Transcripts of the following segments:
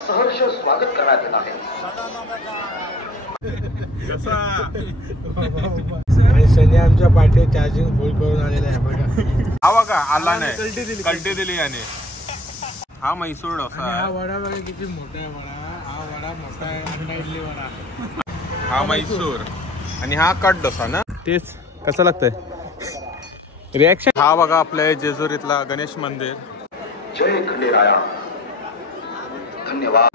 सहर्ष स्वागत करण्यात येत आहे। आणि शनी आमच्या पाठी चार्जिंग फुल करून आलेला आहे बघा। हा बघा आला नाही, कल्टी दिली याने। हा म्हैसूर डोसा, हा वडा बघा किती मोठा आहे वडा। हा वडा मोठा आहे, अंडा इडली वडा। हा म्हैसूर आणि हा कट डोसा ना। तेच कसं लागतंय रिएक्शन। हा बघा आपल्या जेजुरीतला गणेश मंदिर। जय खंडेराया, धन्यवाद।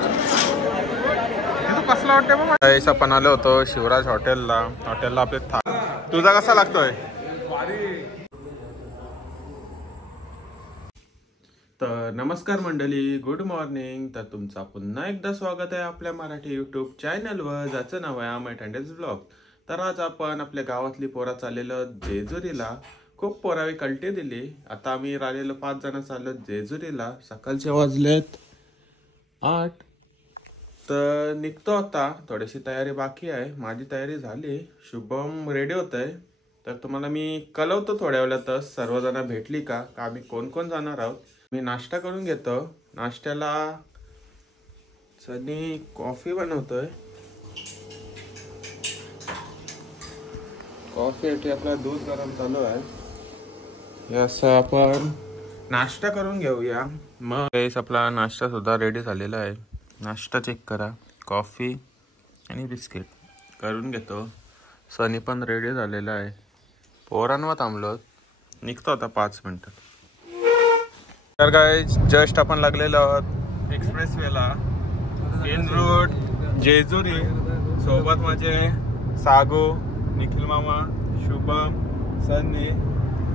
कसला वाटतंय बाबा। आपण आलो होतो शिवराज हॉटेलला आपले तुझा कसा लागतोय। तर नमस्कार मंडळी, गुड मॉर्निंग। तर तुमचा पुन्हा एकदा स्वागत आहे आपल्या मराठी यूट्यूब चॅनलवर, ज्याचं नाव आहे अमित हंडेज ब्लॉग। तर आज आपण आपल्या गावातली पोरा चाललेलो जेजुरीला। खूप पोरावी कल्टी दिली। आता आम्ही राहिलेलो 5 जण चाललो जेजुरीला। सकाळचे वाजलेत 8। तर निघतो आता, थोडीशी तयारी बाकी आहे। माझी तयारी झाली, शुभम रेडी होत आहे। तर तुम्हाला मी कळवतो थोड्या वेळातच सर्वजण भेटली का आम्ही कोण कोण जाणार आहोत। मी नाश्ता करून घेतो। नाश्त्याला सनी कॉफी बनवतोय। कॉफीसाठी आपला दूध गरम चालू आहे। असं आपण नाश्ता करून घेऊया। मग आपला नाश्ता सुद्धा रेडी झालेला आहे। नाश्ता चेक करा, कॉफी आणि बिस्किट करून घेतो। सनी पण रेडी झालेला आहे। पोरांवर थांबलो, निघतो आता 5 मिनिटात। तर गाइस जस्ट आपण लागलेलो आहोत एक्सप्रेस वेला, इन रूट जेजुरी। सोबत माझे सागो, निखिल मामा, शुभम, सनी,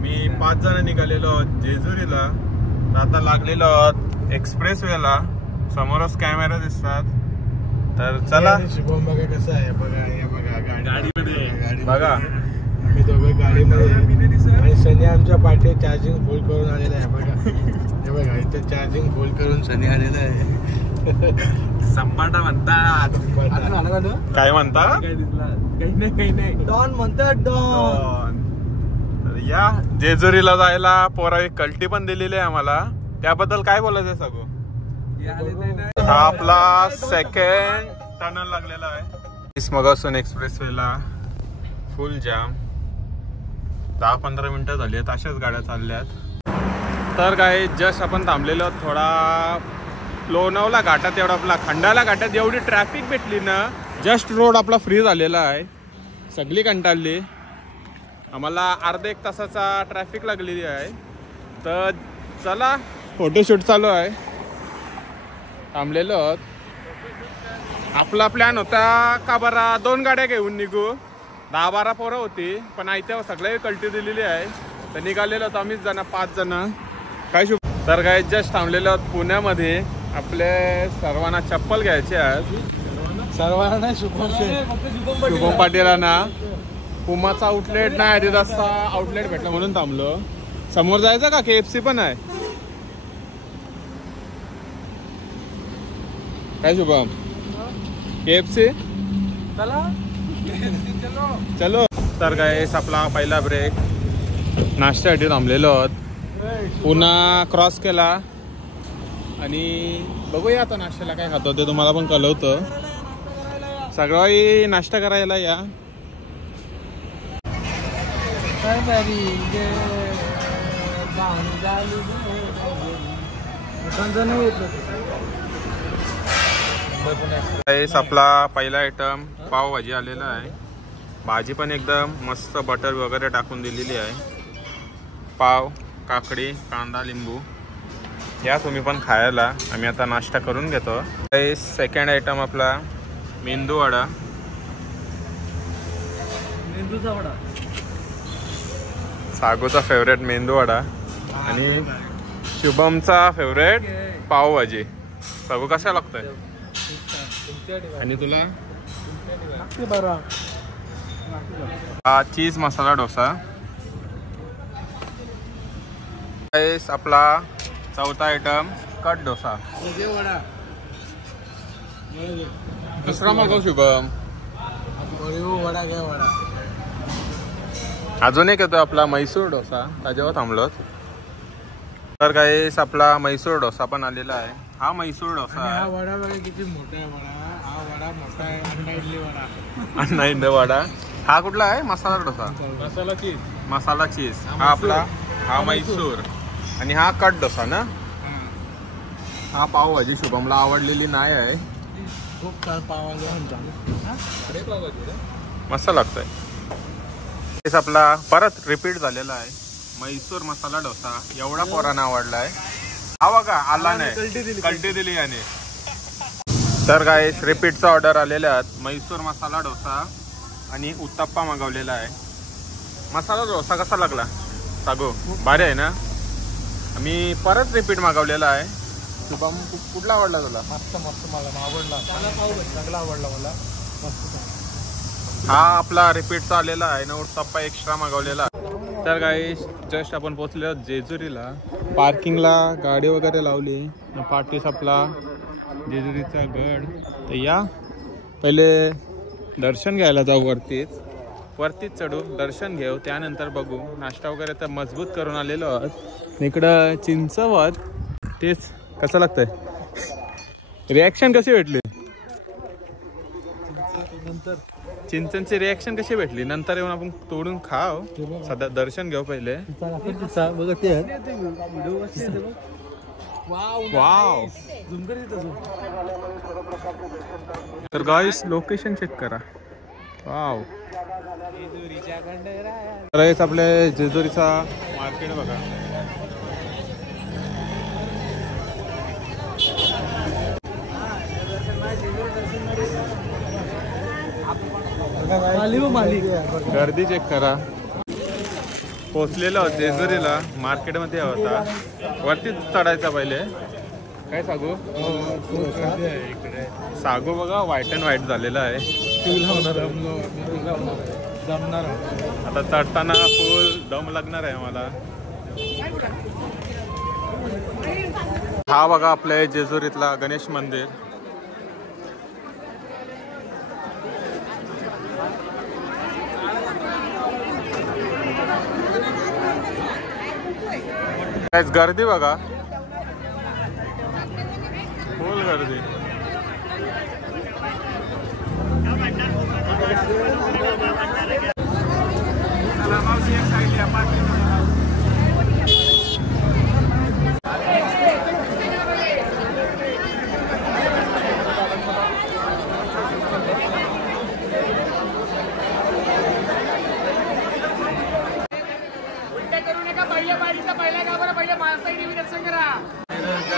मी 5 जण निघालेलो आहोत जेजुरीला। आता लागलेलो आहोत एक्सप्रेस वेला। समोरच कॅमेरा दिसतात। तर चला। शुभम बघा कसं आहे, बघा हे बघा गाडीमध्ये बघा आम्ही दोघे गाडीमध्ये। आणि शनी आमच्या पाठी चार्जिंग फुल करून आलेला आहे बघा। हे बघा इथे चार्जिंग फुल करून शनी आलेला आहे। संपाटा म्हणतात। काय म्हणता? काही नाही डॉन म्हणतात, डॉन। तर या जेजुरीला जायला पोरावी कल्टी पण दिलेली आहे आम्हाला। त्याबद्दल काय बोलायचं सांगू। हा आपला सेकंड टनल लागलेला आहे। मगासून एक्सप्रेस वेला फुल जाम। 10-15 मिनिटं झाली आहेत, अशाच गाड्या चालल्यात। तर काय जस्ट आपण थांबलेलो थोडा लोणावळा घाटात। एवढा आपला खंडाला घाटात एवढी ट्रॅफिक भेटली ना, जस्ट रोड आपला फ्री झालेला आहे। सगळी कंटाळली। आम्हाला अर्धा 1 तासाचा ट्रॅफिक लागलेली आहे। तर चला, फोटोशूट चालू आहे। थांबलेलो आहोत। आपला प्लॅन होता का बरा 2 गाड्या घेऊन निघू, 10-12 पोरं होती, पण आयत्या सगळे कल्टी दिलेली आहे। तर निघालेलो होतो आम्हीच जण 5 जण। काय शुभ तर काय जस्ट थांबलेलो आहोत पुण्यामध्ये। आपले सर्वांना चप्पल घ्यायचे आहेत। सर्वांना शुभम पाटीलांना पुमाचा आउटलेट नाही, आदिदासचा आउटलेट भेटला म्हणून थांबलो। समोर जायचं का? KFC पण आहे। काय शुभम? KFC चलो। तर काय आपला पहिला ब्रेक नाश्त्यासाठी थांबलेलो आहोत। पुन्हा क्रॉस केला आणि बघूया आता नाश्त्याला काय खातो ते तुम्हाला पण कळवतो। सगळी नाश्ता करायला या। आपला पहिला आयटम पावभाजी आलेला आहे। भाजी पण एकदम मस्त बटर वगैरे टाकून दिलेली आहे। पाव, काकडी, कांदा, लिंबू या तुम्ही पण खायला। आम्ही आता नाश्ता करून घेतो। सेकंड आयटम आपला मेंदू वडा। मेंदूचा वडा सागोचा फेवरेट मेंदू वडा आणि शुभमचा फेवरेट पावभाजी। सागो कसा लागतोय? आणि तुला? हा चीज मसाला डोसा। आपला चौथा आयटम कट डोसा। दुसरा मागव शुभम। वडा घ्या वडा। अजून एक येतो आपला म्हैसूर डोसा, त्याच्यावर थांबलोत। तर गाईस आपला म्हैसूर डोसा पण आलेला आहे। हा म्हैसूर डोसा आणि हा आहे. वडा बघा किती मोठा आहे वडा. हा वडा मोठा आहे. अंडा इडली वडा. अण्णा इंद वडा. हा कुठला आहे? मसाला डोसा. मसाला चीज. मसाला चीज. हा हा आपला म्हैसूर. हा म्हैसूर. आणि हा कट डोसा ना. हा पावभाजी शुभमला आवडलेली नाही आहे. खूप छान पावाला मस्त लागतंय. तेच आपला परत रिपीट झालेला आहे म्हैसूर मसाला डोसा. एवढा पोरांना आवडलाय. हा बघा आला नाही, कल्टी दिली याने. तर गाईस रिपीटचा ऑर्डर आलेल्या आहेत. म्हैसूर मसाला डोसा आणि उत्तप्पा मागवलेला आहे. मसाला डोसा कसा लागला सागो? भारी आहे ना. मी परत रिपीट मागवलेला आहे. शुभम कुठला आवडला तुला? मस्त मस्त मला आवडला. चांगला आवडला मला. मस्त. हा आपला रिपीटचा आलेला आहे ना. उत्तप्पा एक्स्ट्रा मागवलेला. तर गाईस जस्ट आपण पोहोचलो जेजुरीला. पार्किंगला गाडी वगैरे लावली. पाठीस आपला जेजुरीचा गड. तर या पहिले दर्शन घ्यायला जाऊ. वरतीच चढू, दर्शन घेऊ, त्यानंतर बघू. नाश्ता वगैरे तर मजबूत करून आलेलो आहोत. इकडं चिंचवत. तेच कसं लागतंय? रिॲक्शन कशी भेटली? चिंचनची रिॲक्शन कशी भेटली? नंतर येऊन आपण तोडून खाव. सध्या दर्शन घेऊ पहिले. वाव. तर गाईस लोकेशन चेक करा. वाव. तर आपल्या जेजुरीचा मार्केट बघा. गर्दी चेक करा. पोचलेलो जेजुरीला. मार्केटमध्ये होता. वरती चढायचा पहिले. काय सांगू? सागू बघा व्हाईट अँड व्हाईट झालेला आहे. आता चढताना फुल दम लागणार आहे मला. हा बघा आपल्या जेजुरीतला गणेश मंदिर. गर्दी बघा. फुल गर्दी.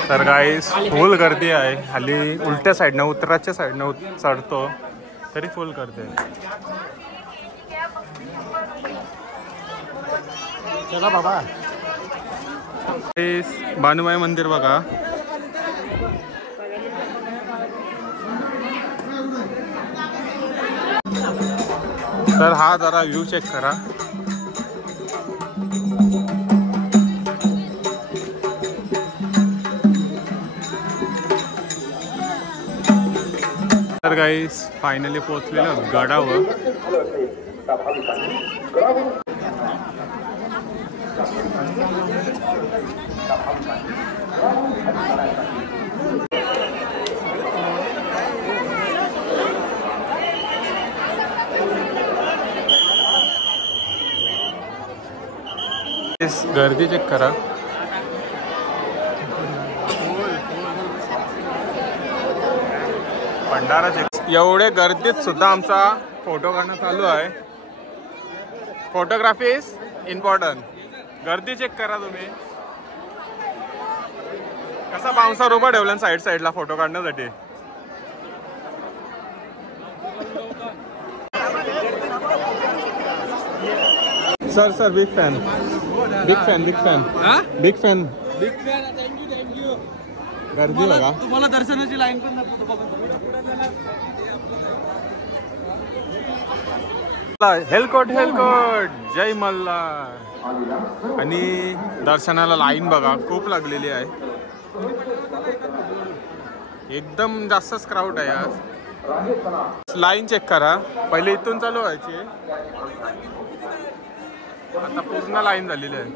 तर गाईस फुल गर्दी आहे. खाली उलट्या साईडनं उत्तराच्या साईडनं चढतो तरी फुल गर्दी आहे. चला बाबा. भानुमाई मंदिर बघा. तर हा जरा व्ह्यू चेक करा. तर गाईस फायनली पोहोचलेलो गडावर. गर्दी चेक करा. भंडारा चेक. एवढे गर्दीत सुद्धा आमचा फोटो काढणं चालू आहे. Photography is important. गर्दी चेक करा तुम्ही. कसा बाउन्सर उभा ठेवला साईडला फोटो काढण्यासाठी. Sir big fan. गर्दी बघा. तुम्हाला दर्शनाची लाईन पण हेलकोट जय मल्हार. आणि दर्शनाला लाईन बघा खूप लागलेली आहे. एकदम जास्तच क्राऊड आहे आज. लाईन चेक करा. पहिले इथून चालू व्हायची, आता पूर्ण लाईन झालेली आहे.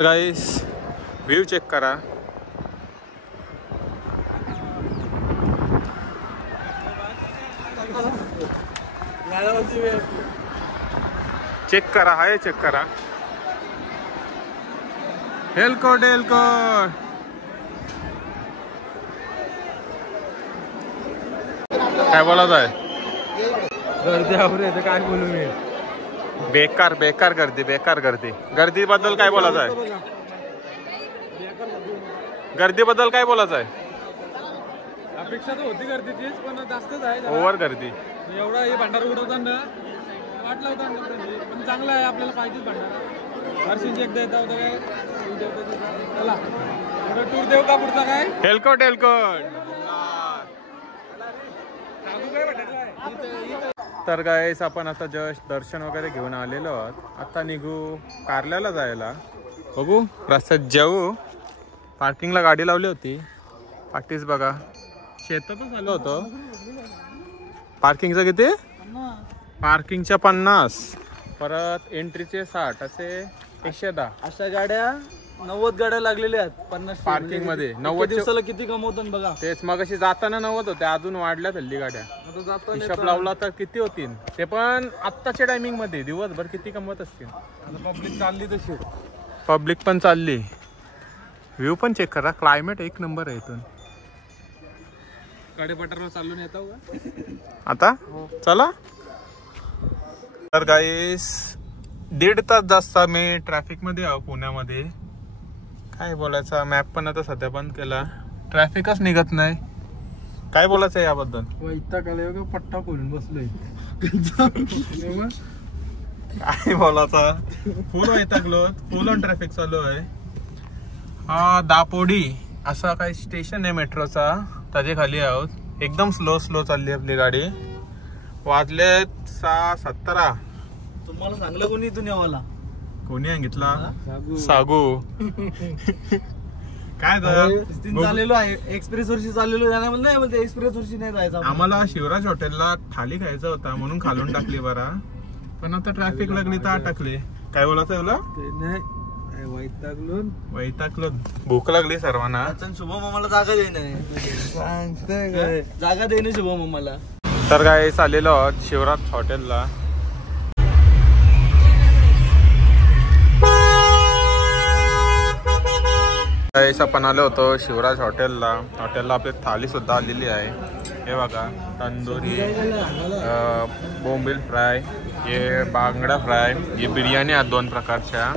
गाईस व्ह्यू चेक करा. चेक करा, हाय चेक करा. हेलकोट हेलकोट. काय बोलत आहे? गर्दी आवरे तर काय बोलू मी. बेकार बेकार गर्दी, बेकार गर्दी. गर्दीबद्दल काय बोलायचं आहे? गर्दीबद्दल काय बोलायचं आहे? अपेक्षा तर होती गर्दीचीच, पण जास्तच आहे. ओव्हर गर्दी. एवढा हे भांडार उडवताना वाटलं होतं पण चांगलं आहे, आपल्याला पाहिजेच भांडारा. वर्षांची एकदा येता होता काय. चला टूर देऊ का पुढचा काय? हेलकोट हेलकोट. तर गाईस आपण आता जस्ट दर्शन वगैरे घेऊन आलेलो आहोत. आता निघू कारल्याला जायला. बघू रस्त्यात जाऊ. पार्किंगला गाडी लावली होती. पाठीच बघा शेतातच आलो होतो. पार्किंगचं किती? पार्किंगच्या 50, परत एंट्रीचे 60, असे 110. अशा गाड्या 90 गाड्या लागलेल्या आहेत 50 पार्किंग मध्ये. 90 दिवसाला किती कमवतात बघा. तेच मग अशी जाताना 90 होते, अजून वाढल्यात हल्ली गाड्या. हिशोब लावला तर किती होतील ते, पण आत्ताच्या टायमिंग मध्ये दिवसभर किती कमवत असतील. पब्लिक चालली तशी. पब्लिक पण चालली. व्ह्यू पण चेक करा, क्लायमेट एक नंबर आहे इथून. गाडी पठारावर चालून येतो आता चला. तर गाईस 1.5 तास जास्त मी ट्रॅफिक मध्ये आहो पुण्यामध्ये. काय बोलायचं, मॅप पण आता सध्या बंद केला. ट्रॅफिकच निघत नाही. काय बोलायचं याबद्दल? इतका काल पट्टा खोलून बसलोय. काय बोलायचा, फुल वैतागलो. फुल ऑन ट्रॅफिक चालू आहे. हा दापोडी असा काही स्टेशन आहे मेट्रोचा, त्याच्या खाली आहोत. एकदम स्लो स्लो चालली आपली गाडी. वाजलेत 6:17. तुम्हाला सांगलं कोणी इथून यावाला? कोणी सांगितला? सागू. काय चाललेलो आहे एक्सप्रेस वरची चाललेलो. नाही बोलते एक्सप्रेस वरची नाही जायचं. आम्हाला शिवराज हॉटेलला थाली खायचा होता म्हणून खालून टाकली बरा, पण आता ट्रॅफिक लागली तर टाकली. काय बोलायचं तुला? वैतागलो. भूक लागली सर्वांना. शुभम मामाला जागा देणे. जागा देणे शुभम मामाला. तर काय चाललेलो आहोत शिवराज हॉटेलला. आपण आलो होतो शिवराज हॉटेलला. हॉटेलला आपली थाली सुद्धा आलेली आहे. हे बघा, तंदुरी, बोंबील फ्राय, हे बांगडा फ्राय, हे बिर्याणी आहेत 2 प्रकारच्या,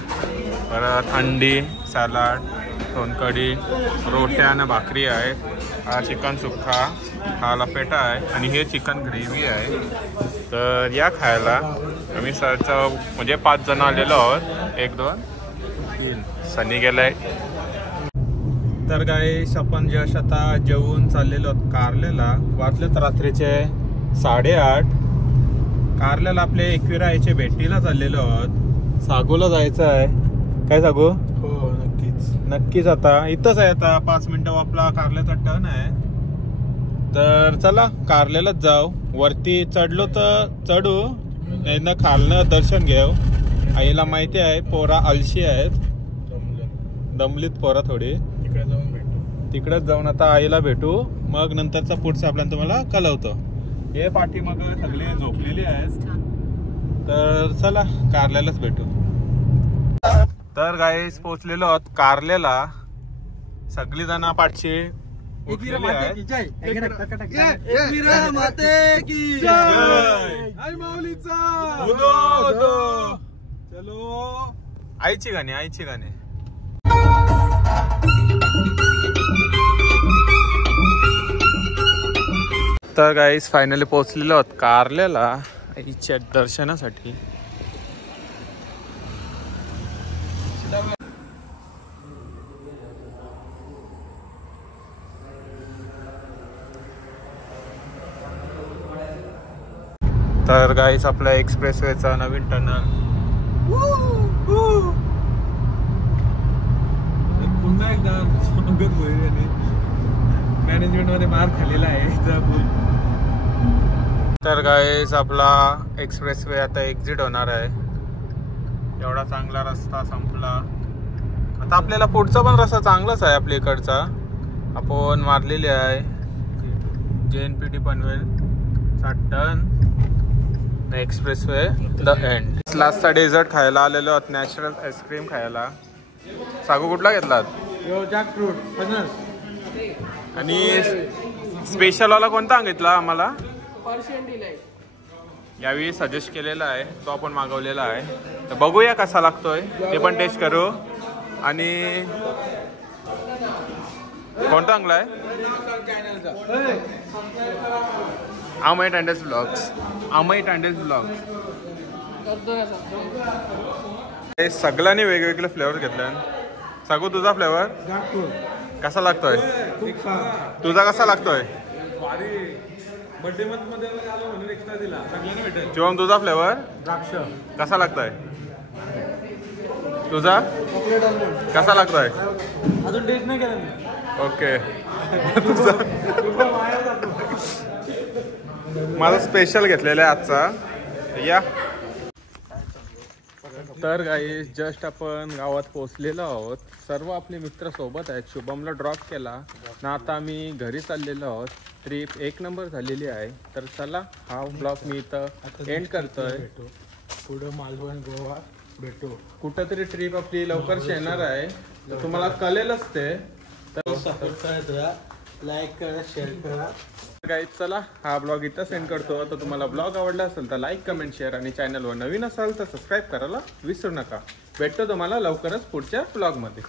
परत अंडी, सॅलाड, सोनकढी, रोट्या आणि भाकरी आहे. हा चिकन सुक्का, हा लपेटा आहे आणि हे चिकन ग्रेव्ही आहे. तर या खायला आम्ही सरचं म्हणजे 5 जण आलेलो आहोत. 1, 2, 3. सनी गेलाय. तर गाईस आपण जस्ट आता जेवून चाललेलो आहोत कारल्याला. वाजलेत रात्रीचे 8:30. कारल्याला आपले एकविरायचे भेटीला चाललेलो आहोत. सागूला जायचं आहे. काय सागू? हो नक्कीच नक्कीच. आता इथंच आहे. आता 5 मिनिटं आपला कारल्याचा टर्न आहे. तर चला कारल्यालाच जाऊ. वरती चढलो तर चढू, नाही खालनं दर्शन घेऊ. आईला माहिती आहे पोरा आलशी आहेत, दमलीत पोरा थोडी. तिकडेच जाऊन आता आईला भेटू. मग नंतरचा पुढचा आपल्याला तुम्हाला कळवतो. हे पाठी मग सगळे झोपलेली आहेत. तर चला कारल्यालाच भेटू. तर गाईस पोहोचलेलो आहोत कारल्याला. सगळी जण पाठची उठलेली आहेत. चलो आईची गाणी, आईची गाणी. तर गाईस फायनली पोहोचलेलो आहोत कारल्याला आईच्या दर्शनासाठी. तर गाईस आपला एक्सप्रेसवेचा नवीन टनल. पुन्हा एकदा मॅनेजमेंट मध्ये मार खाल्लेला आहे. तर गाईस आपला एक्सप्रेस वे आता एक्झिट होणार आहे. एवढा चांगला रस्ता संपला. आता आपल्याला पुढचा पण रस्ता चांगलाच आहे आपल्या इकडचा. आपण मारलेली आहे JNPT पनवेल चा turn express way the end. लास्टचा डेझर्ट खायला आलेलो आहोत. नॅचरल आईस्क्रीम खायला. सागू कुठला घेतलात? जॅकफ्रूट फणस. आणि स्पेशल वाला कोणता सांगितला आम्हाला? यावेळी सजेस्ट केलेला आहे तो आपण मागवलेला आहे. तर बघूया कसा लागतोय ते पण टेस्ट करू. आणि कोणता चांगला आहे? अमय टँडेस ब्लॉग्स. अमय टँडेस ब्लॉग्स. हे सगळ्यांनी वेगवेगळे फ्लेवर घेतले. सांगू तुझा फ्लेवर कसा लागतोय? तुझा कसा लागतोय? शिवम तुझा फ्लेवर द्राक्ष कसा लागतोय? तुझा कसा लागतोय? अजून टेस्ट नाही केला. ओके. माझा स्पेशल घेतलेला आहे आजचा. या तर गाईस जस्ट आपण गावात पोहोचलेलो आहोत. सर्व आपले मित्र सोबत आहेत. शुभमला ड्रॉप केला ना. आता आम्ही घरी चाललेलो आहोत. ट्रिप एक नंबर झालेली आहे. तर चला हा ब्लॉग मी इथं एंड करतोय. पुढं मालवण गोवा भेटू. कुठंतरी ट्रिप आपली लवकरच येणार आहे. तर तुम्हाला कळेलच ते. तर लाईक करा, शेअर करा. गाईज चला हा ब्लॉग इथं सेंड करतो. तर तुम्हाला ब्लॉग आवडला असेल तर लाईक कमेंट शेअर आणि चॅनलवर नवीन असाल तर सबस्क्राईब करायला विसरू नका. भेटतो तुम्हाला लवकरच पुढच्या ब्लॉगमध्ये.